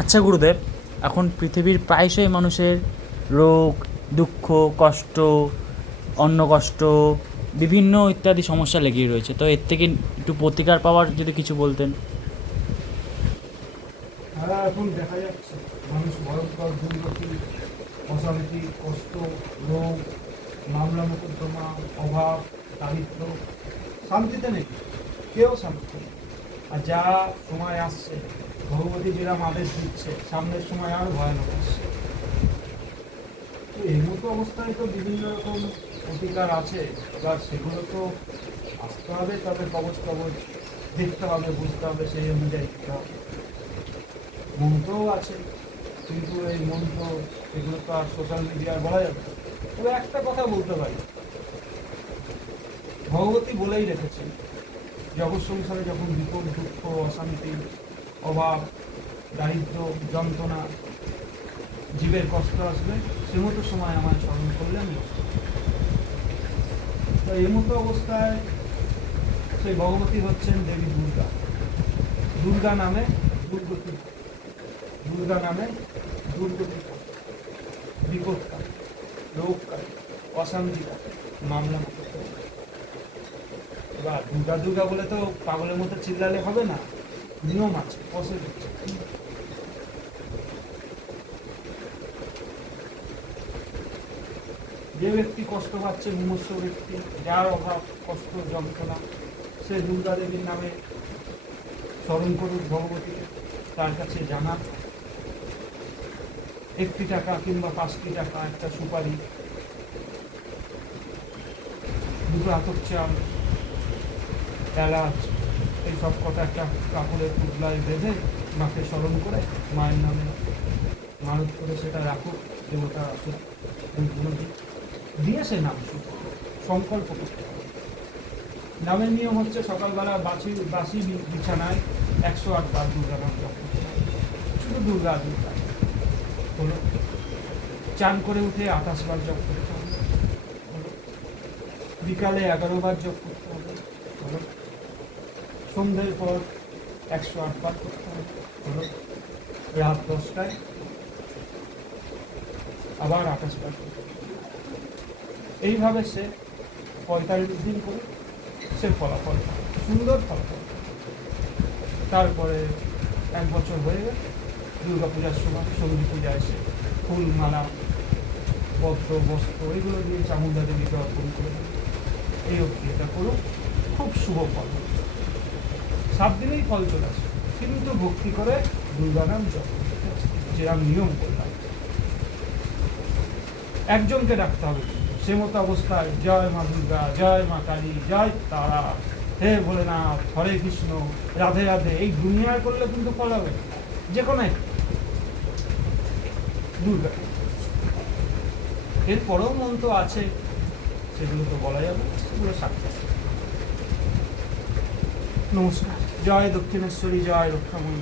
আচ্ছা গুরুদেব, এখন পৃথিবীর প্রায়শই মানুষের রোগ, দুঃখ, কষ্ট, অন্ন কষ্ট, বিভিন্ন ইত্যাদি সমস্যা লেগেই রয়েছে। তো এর থেকে একটু প্রতিকার পাওয়ার যদি কিছু বলতেন। তারা এখন দেখা যাচ্ছে মানুষ ভয়ঙ্কর দুর্গতি, অশান্তি, কষ্ট, রোগ, মামলা মোকদ্দমা, অভাব, দারিদ্র, শান্তিতে নেই, কেউ শান্তিতে নেই। আর যা সময় আসছে, ভগবতী যেরকম আদেশ দিচ্ছে, সামনের সময় আরও ভয়ানক আসছে। তো এই মতো অবস্থায় তো বিভিন্ন রকম প্রতিকার আছে, এবার সেগুলো তো আসতে হবে, তবে কবচ কবচ দেখতে হবে, বুঝতে হবে, সেই অনুযায়ী দিতে হবে। মন্ত্রও আছে, কিন্তু এই মন্ত্র এগুলো তো আর সোশ্যাল মিডিয়ায় বলা যাবে না। তবে একটা কথা বলতে পারি, ভগবতী বলেই রেখেছেন, জগৎ সংসারে যখন বিপদ, দুঃখ, অশান্তি, অভাব, দারিদ্র, যন্ত্রণা, জীবের কষ্ট আসবে, সে মতো সময় আমায় স্মরণ করলে আমি রক্ষা পাবো। তো এই মতো অবস্থায় সেই ভগবতী হচ্ছেন দেবী দুর্গা। দুর্গা নামে দুর্গতি, দুর্গা নামে দুর্গতি, বিপদকারী, রোগকারী, অশান্তিকারী, মামলা মোকদ্দমা। এবার দুর্গা দুর্গা বলে তো পাগলের মতো চিল্লালে হবে না, নিয়ম আছে, প্রসেস আছে। যে ব্যক্তি কষ্ট পাচ্ছে, মুমূর্ষু ব্যক্তি, যার অভাব, কষ্ট, যন্ত্রণা, সে দুর্গা দেবীর নামে স্মরণ করুক ভগবতীকে, তার কাছে জানান, 1 টাকা কিংবা 5টি টাকা, একটা সুপারি, 2টো আতপ চাল, এলাচ, এই সব কটা একটা কাপড়ের পুতলায় বেঁধে মাকে স্মরণ করে মায়ের নামে মানত করে সেটা রাখুক, দেবতা আসুক, দিয়ে সে নাম শুরু সংকল্প করতে হবে। নামের নিয়ম হচ্ছে সকালবেলা বাসি বিছানায় 108 বার দুর্গা নাম জপ করতে হবে, শুধু দুর্গা দুর্গা হলো। চান করে উঠে 28 বার জপ করতে হবে হলো। বিকালে 11 বার জপ করতে হবে হলো। সন্ধ্যের পর 108 বার করতে হবে হলো। রাত 10টায় আবার 28 বার করতে হবে। এইভাবে সে 45 দিন করে সে ফলাফল পায়, সুন্দর ফলাফল। তারপরে 1 বছর হয়ে গেল, দুর্গা পূজার সময় সন্ধি পূজা এসে ফুল, মালা, পদ্ম, বস্ত্র এগুলো দিয়ে চামুণ্ডা দেবীকে অর্পণ করে দেবে। এই অবধি এটা করুন, খুব শুভ ফল। 7 দিনেই ফল চলে আসে, কিন্তু ভক্তি করে দুর্গা নাম জপ, যেরকম নিয়ম করলাম। একজনকে ডাকতে হবে, সে মতো অবস্থায় জয় মা দুর্গা, জয় মা কালী, জয় তারা, হে ভোলেনাথ, হরে কৃষ্ণ, রাধে রাধে, এই দুনিয়ায় করলে কিন্তু ফল হবে না। যে কোনো দুর্গা, এরপরেও মন্ত্র আছে, সেগুলো তো বলা যাবে, সেগুলো সাক্ষাৎ। নমস্কার। জয় দক্ষিণেশ্বরী, জয় রক্ষাময়ী।